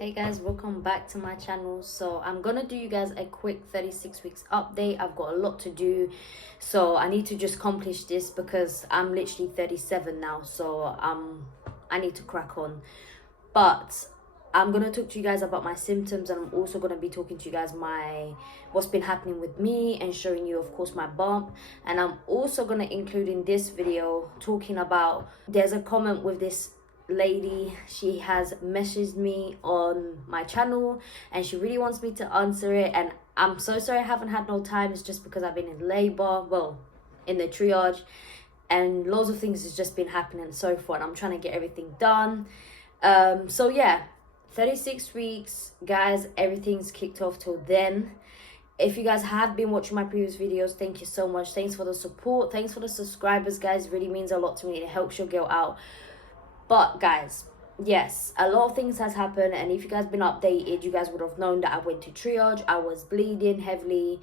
Hey guys, welcome back to my channel. So I'm gonna do you guys a quick 36 weeks update. I've got a lot to do, so I need to just accomplish this because I'm literally 37 now, so I need to crack on. But I'm gonna talk to you guys about my symptoms, and I'm also gonna be talking to you guys what's been happening with me and showing you, of course, my bump. And I'm also gonna include in this video talking about, there's a comment with this lady. She has messaged me on my channel and she really wants me to answer it, and I'm so sorry I haven't had no time. It's just because I've been in labor, well, in the triage, and loads of things has just been happening and so forth. I'm trying to get everything done. So yeah, 36 weeks guys, everything's kicked off till then. If you guys have been watching my previous videos, thank you so much. Thanks for the support, thanks for the subscribers, guys. It really means a lot to me. It helps your girl out. But guys, yes, a lot of things has happened, and if you guys been updated, you guys would have known that I went to triage. I was bleeding heavily,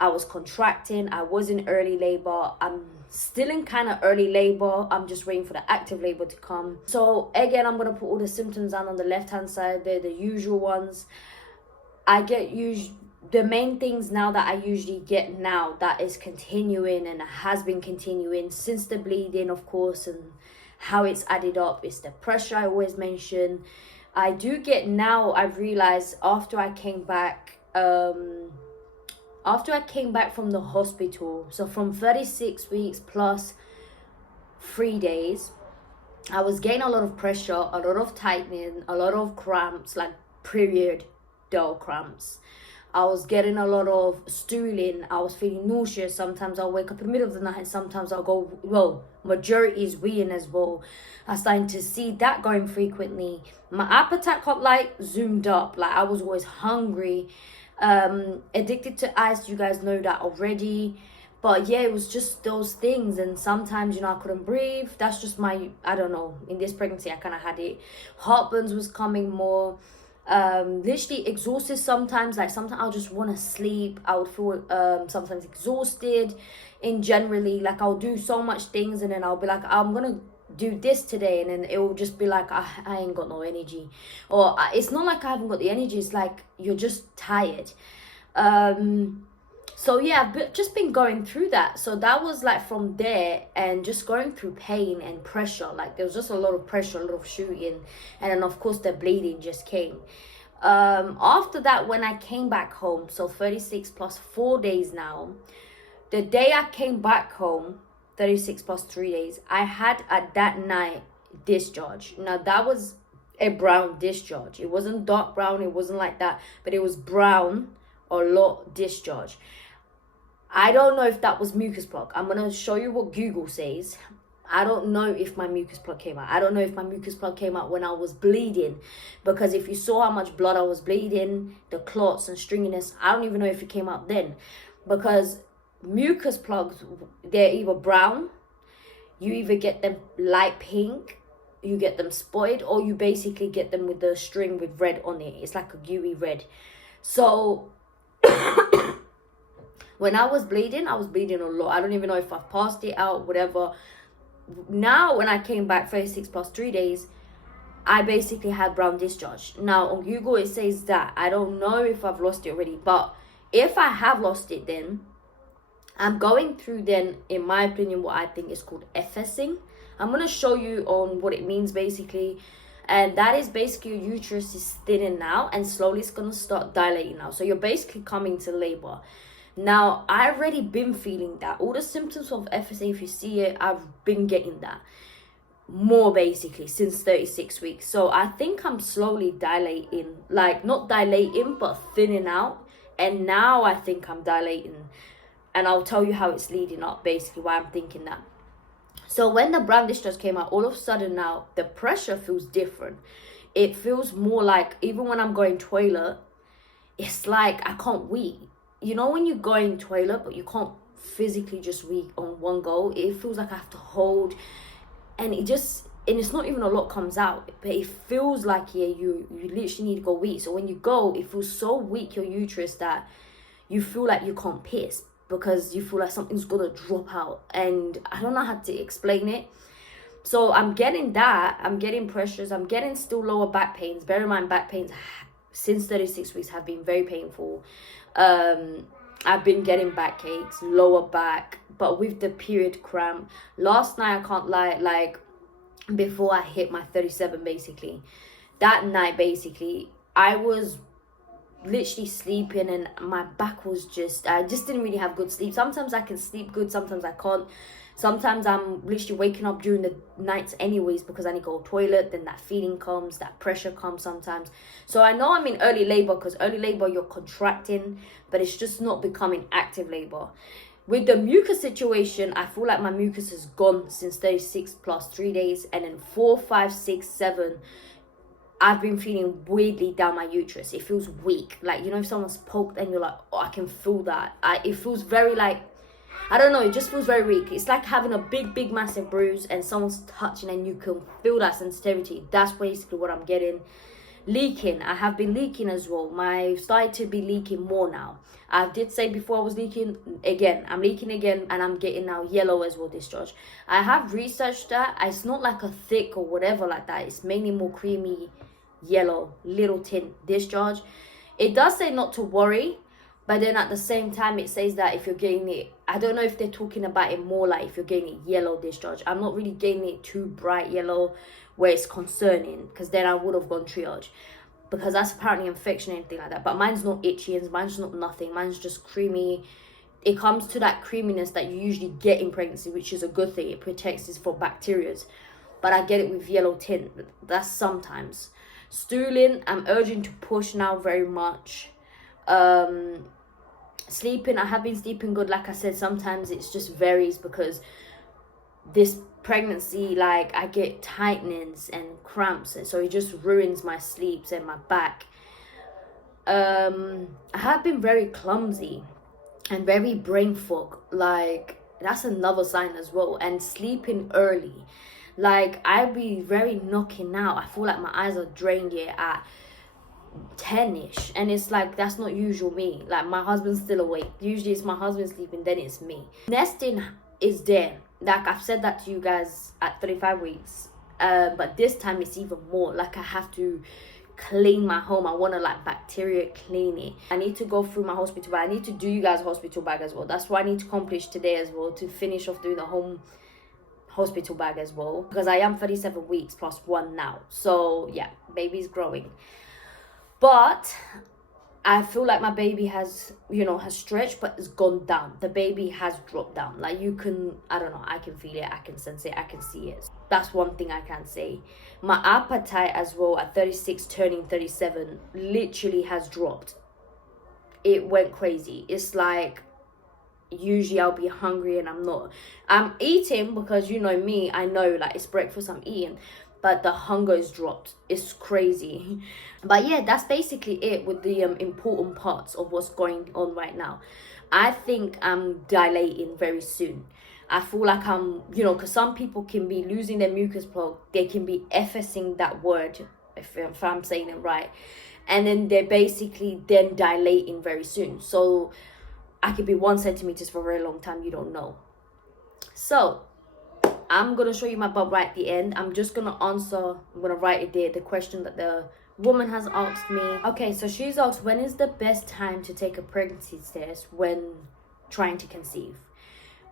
I was contracting, I was in early labor. I'm still in kind of early labor. I'm just waiting for the active labor to come. So again, I'm gonna put all the symptoms down on the left hand side. They're the usual ones. I get the main things now that I usually get now that is continuing and has been continuing since the bleeding, of course, and how it's added up. It's the pressure I always mention. I do get now, I've realized after I came back from the hospital, so from 36 weeks plus 3 days, I was getting a lot of pressure, a lot of tightening, a lot of cramps, like period dull cramps. I was getting a lot of stooling. I was feeling nauseous. Sometimes I'll wake up in the middle of the night, and sometimes I'll go, well, majority is weeing as well. I'm starting to see that going frequently. My appetite got like zoomed up. Like I was always hungry. Addicted to ice, you guys know that already. But yeah, it was just those things. And sometimes, I couldn't breathe. That's just I don't know, in this pregnancy I kind of had it. Heartburns was coming more. Literally exhausted sometimes. Like sometimes I'll just want to sleep. I would feel sometimes exhausted in generally. Like I'll do so much things, and then I'll be like, I'm gonna do this today, and then it will just be like, I ain't got no energy. Or it's not like I haven't got the energy, it's like you're just tired. So yeah, I've just been going through that. So that was like from there, and just going through pain and pressure. Like there was just a lot of pressure, a lot of shooting, and then of course the bleeding just came. After that, when I came back home, so 36 plus 4 days now, the day I came back home, 36 plus 3 days, I had at that night discharge. Now that was a brown discharge. It wasn't dark brown, it wasn't like that, but it was brown or lot discharge. I don't know if that was mucus plug. I'm going to show you what Google says. I don't know if my mucus plug came out. I don't know if my mucus plug came out when I was bleeding. Because if you saw how much blood I was bleeding, the clots and stringiness, I don't even know if it came out then. Because mucus plugs, they're either brown, you either get them light pink, you get them spotted, or you basically get them with the string with red on it. It's like a gooey red. So when I was bleeding a lot. I don't even know if I've passed it out, whatever. Now, when I came back 36 plus 3 days, I basically had brown discharge. Now, on Google, it says that. I don't know if I've lost it already. But if I have lost it, then I'm going through, then, in my opinion, what I think is called effacing. I'm going to show you on what it means, basically. And that is basically your uterus is thinning now, and slowly it's going to start dilating now. So you're basically coming to labor. Now, I've already been feeling that. All the symptoms of FSA, if you see it, I've been getting that more basically since 36 weeks. So I think I'm slowly dilating, like not dilating, but thinning out. And now I think I'm dilating. And I'll tell you how it's leading up, basically, why I'm thinking that. So when the brown discharge came out, all of a sudden now, the pressure feels different. It feels more like, even when I'm going toilet, it's like I can't wee. You know when you go in toilet, but you can't physically just wee on one go? It feels like I have to hold, and it's not even a lot comes out, but it feels like, yeah, you literally need to go wee. So when you go, it feels so weak, your uterus, that you feel like you can't piss, because you feel like something's gonna drop out. And I don't know how to explain it. So I'm getting that, I'm getting pressures, I'm getting still lower back pains. Bear in mind, back pains since 36 weeks have been very painful. I've been getting backaches, lower back, but with the period cramp. Last night, I can't lie, like before I hit my 37 basically, that night basically, I was literally sleeping and my back was just, I just didn't really have good sleep. Sometimes I can sleep good, sometimes I can't. Sometimes I'm literally waking up during the nights anyways because I need to go to the toilet. Then that feeling comes, that pressure comes sometimes. So I know I'm in early labor, because early labor you're contracting, but it's just not becoming active labor. With the mucus situation, I feel like my mucus is gone since 36 plus 3 days, and then 4, 5, 6, 7, I've been feeling weirdly down my uterus. It feels weak, like, you know, if someone's poked and you're like, oh, I can feel that. It feels very like, I don't know, it just feels very weak. It's like having a big massive bruise and someone's touching and you can feel that sensitivity. That's basically what I'm getting. Leaking, I have been leaking as well. My started to be leaking more now. I did say before I was leaking again. I'm leaking again, and I'm getting now yellow as well discharge. I have researched that. It's not like a thick or whatever like that. It's mainly more creamy yellow, little tint discharge. It does say not to worry, but then at the same time it says that if you're getting it, I don't know if they're talking about it more like if you're getting it yellow discharge. I'm not really getting it too bright yellow where it's concerning, because then I would have gone triage, because that's apparently infection or anything like that. But mine's not itchy and mine's not nothing. Mine's just creamy. It comes to that creaminess that you usually get in pregnancy, which is a good thing. It protects us for bacteria. But I get it with yellow tint. That's sometimes. Stooling, I'm urging to push now very much. Sleeping, I have been sleeping good. Like I said, sometimes it's just varies because this pregnancy, like, I get tightenings and cramps, and so it just ruins my sleeps and my back. I have been very clumsy and very brain fog. Like, that's another sign as well. And sleeping early, like, I be very knocking out. I feel like my eyes are drained here at 10ish, and it's like, that's not usual me. Like, my husband's still awake. Usually it's my husband sleeping, then it's me. Nesting is there. Like, I've said that to you guys at 35 weeks, but this time it's even more. Like, I have to clean my home. I want to, like, bacteria clean it. I need to go through my hospital bag. I need to do you guys a hospital bag as well. That's what I need to accomplish today as well, to finish off doing the home hospital bag as well, because I am 37 weeks plus 1 now. So yeah, baby's growing, but I feel like my baby has, you know, has stretched, but it's gone down. The baby has dropped down. Like, you can, I don't know, I can feel it, I can sense it, I can see it. That's one thing I can say. My appetite as well at 36 turning 37 literally has dropped. It went crazy. It's like, usually I'll be hungry and I'm not. I'm eating because, you know me, I know, like, it's breakfast, I'm eating, but the hunger is dropped. It's crazy. But yeah, that's basically it with the important parts of what's going on right now. I think I'm dilating very soon. I feel like I'm, you know, because some people can be losing their mucus plug. They can be effacing that word, if I'm saying it right. And then they're basically then dilating very soon. So I could be 1 centimeter for a very long time. You don't know. So I'm going to show you my bump right at the end. I'm just going to answer, I'm going to write it there, the question that the woman has asked me. Okay, so she's asked, when is the best time to take a pregnancy test when trying to conceive?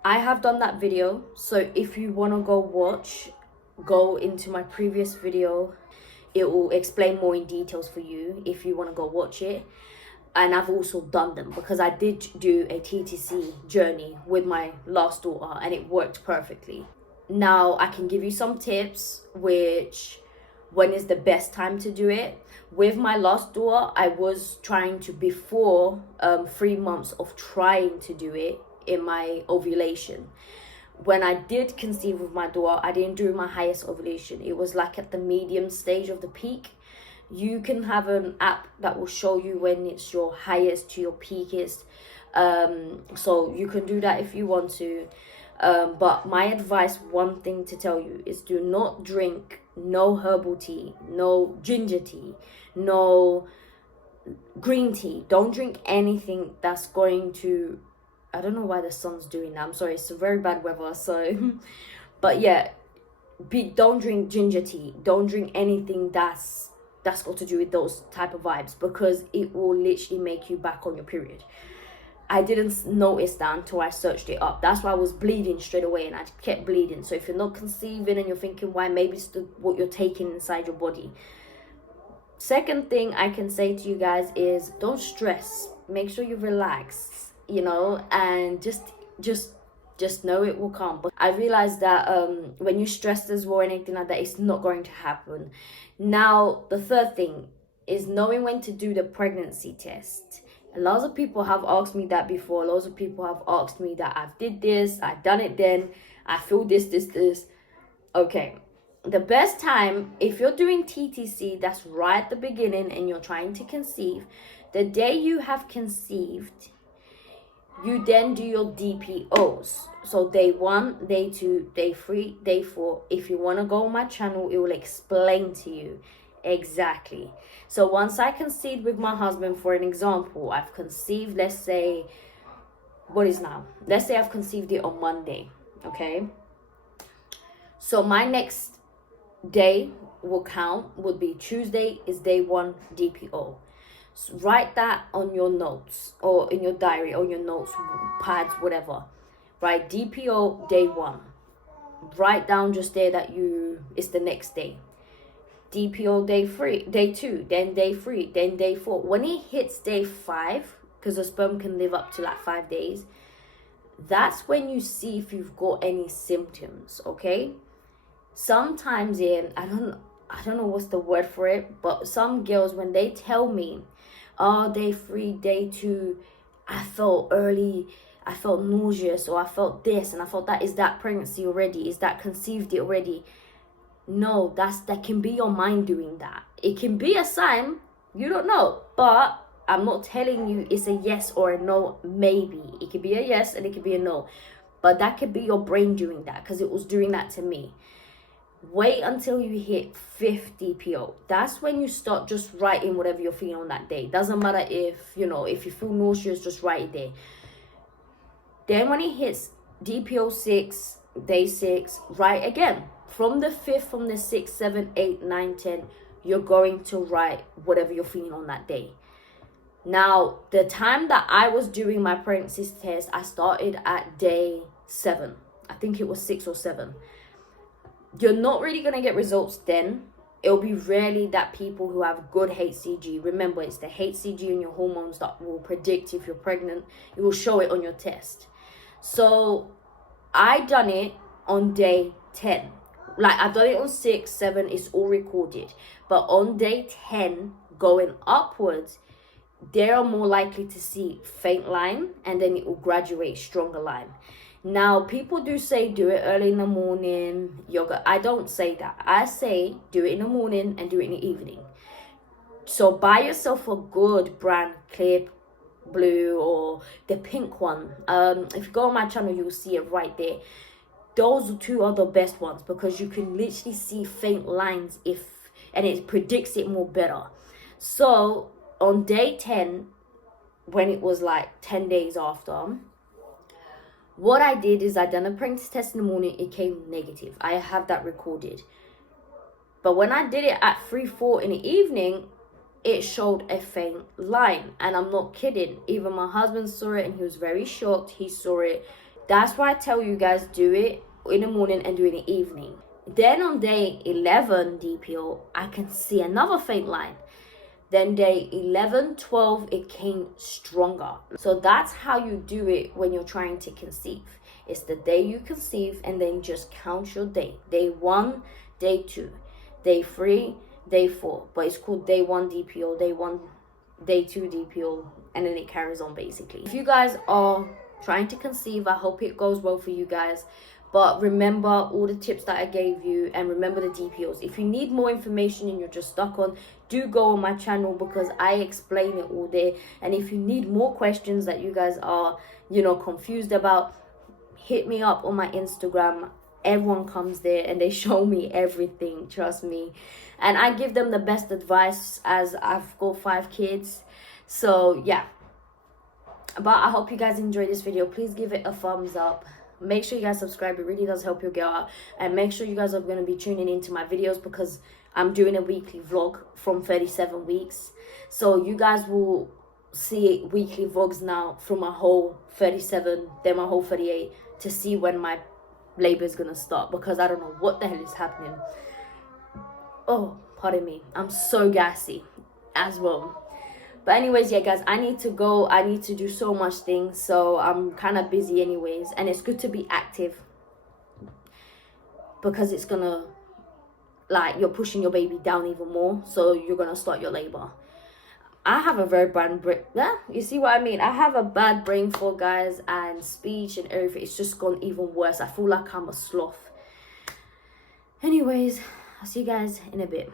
I have done that video. So if you want to go watch, go into my previous video. It will explain more in details for you if you want to go watch it. And I've also done them because I did do a TTC journey with my last daughter and it worked perfectly. Now I can give you some tips, which, when is the best time to do it. With my last daughter, I was trying to, before 3 months of trying to do it in my ovulation. When I did conceive with my daughter, I didn't do my highest ovulation. It was like at the medium stage of the peak. You can have an app that will show you when it's your highest to your peakest. So you can do that if you want to. But my advice, one thing to tell you, is do not drink no herbal tea, no ginger tea, no green tea. Don't drink anything that's going to, I don't know why the sun's doing that. I'm sorry, it's a very bad weather. So, but yeah, don't drink ginger tea, don't drink anything that's got to do with those type of vibes, because it will literally make you back on your period. I didn't notice that until I searched it up. That's why I was bleeding straight away, and I kept bleeding. So if you're not conceiving and you're thinking why, maybe it's what you're taking inside your body. Second thing I can say to you guys is, don't stress. Make sure you relax, you know, and just know it will come. But I realized that when you stress as well or anything like that, it's not going to happen. Now, the third thing is knowing when to do the pregnancy test. A lot of people have asked me that before. Lots of people have asked me that I've did this, I've done it then, I feel this. Okay. The best time, if you're doing TTC, that's right at the beginning and you're trying to conceive, the day you have conceived, you then do your DPOs. So day 1, day 2, day 3, day 4. If you want to go on my channel, it will explain to you exactly. So once I conceived with my husband, for an example, I've conceived, let's say, let's say I've conceived it on Monday, okay? So my next day will count, would be Tuesday is day 1 DPO. So write that on your notes or in your diary or your notes pads, whatever. Write DPO day 1. Write down just there that it's the next day. DPO day 2, then day 3, then day 4. When it hits day 5, because the sperm can live up to like 5 days, that's when you see if you've got any symptoms, okay? Sometimes I don't know what's the word for it, but some girls, when they tell me, oh, day 3, day 2, I felt nauseous, or I felt this and I felt that, is that pregnancy already? Is that conceived it already? No, that can be your mind doing that. It can be a sign, you don't know, but I'm not telling you it's a yes or a no. Maybe it could be a yes and it could be a no, but that could be your brain doing that, because it was doing that to me. Wait until you hit 50 PO. That's when you start just writing whatever you're feeling on that day. Doesn't matter if you feel nauseous, just write it there. Then when it hits DPO 6, day 6, write again. From the 5th, from the 6th, 7th, 8th, 9th, 10th, you're going to write whatever you're feeling on that day. Now, the time that I was doing my pregnancy test, I started at day 7. I think it was 6 or 7. You're not really going to get results then. It'll be rarely that people who have good HCG, remember it's the HCG and your hormones that will predict if you're pregnant. It will show it on your test. So I done it on day 10. Like I've done it on 6, 7, it's all recorded. But on day 10, going upwards, they are more likely to see faint line, and then it will graduate stronger line. Now, people do say do it early in the morning, yoga. I don't say that. I say do it in the morning and do it in the evening. So buy yourself a good brand clip, blue or the pink one. If you go on my channel, you'll see it right there. Those two are the best ones, because you can literally see faint lines and it predicts it more better. So on day 10, when it was like 10 days after, what I did is I done a pregnancy test in the morning. It came negative. I have that recorded. But when I did it at 3, 4 in the evening, it showed a faint line. And I'm not kidding. Even my husband saw it and he was very shocked. He saw it. That's why I tell you guys, do it in the morning and do it in the evening. Then on day 11 DPO, I can see another faint line. Then day 11, 12, it came stronger. So that's how you do it when you're trying to conceive. It's the day you conceive, and then just count your day. Day 1, day 2, day 3, day 4. But it's called day 1 DPO, day 1, day 2 DPO, and then it carries on basically. If you guys are trying to conceive, I hope it goes well for you guys. But remember all the tips that I gave you, and remember the DPOs. If you need more information and you're just stuck on, do go on my channel, because I explain it all there. And if you need more questions that you guys are, confused about, hit me up on my Instagram. Everyone comes there and they show me everything, trust me. And I give them the best advice, as I've got 5 kids. So yeah. But I hope you guys enjoyed this video. Please give it a thumbs up. make sure you guys subscribe. It really does help your girl out. And make sure you guys are going to be tuning into my videos, because I'm doing a weekly vlog from 37 weeks. So you guys will see weekly vlogs now from my whole 37, then my whole 38, to see when my labor is going to start, because I don't know what the hell is happening. Oh, pardon me. I'm so gassy as well. But anyways, yeah, guys, I need to go. I need to do so much things. So I'm kind of busy anyways. And it's good to be active, because it's going to, like, you're pushing your baby down even more. So you're going to start your labor. I have a very bad brain. Yeah, you see what I mean? I have a bad brain fog, guys, and speech and everything. It's just gone even worse. I feel like I'm a sloth. Anyways, I'll see you guys in a bit.